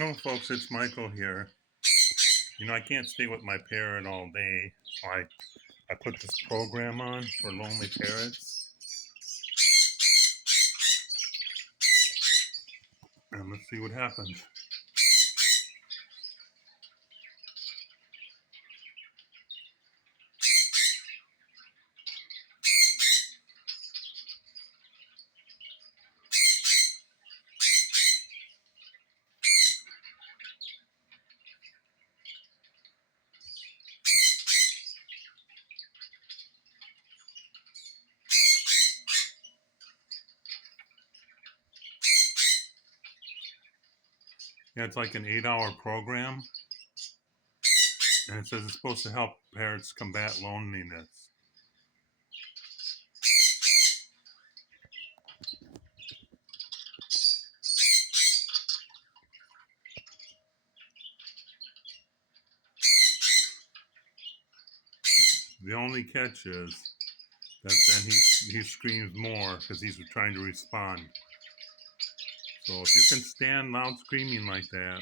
Hello, folks. It's Michael here. I can't stay with my parrot all day, so I put this program on for lonely parrots, and let's see what happens. Yeah, it's like an 8-hour program, and it says it's supposed to help parrots combat loneliness. The only catch is that then he screams more because he's trying to respond. So if you can stand loud screaming like that,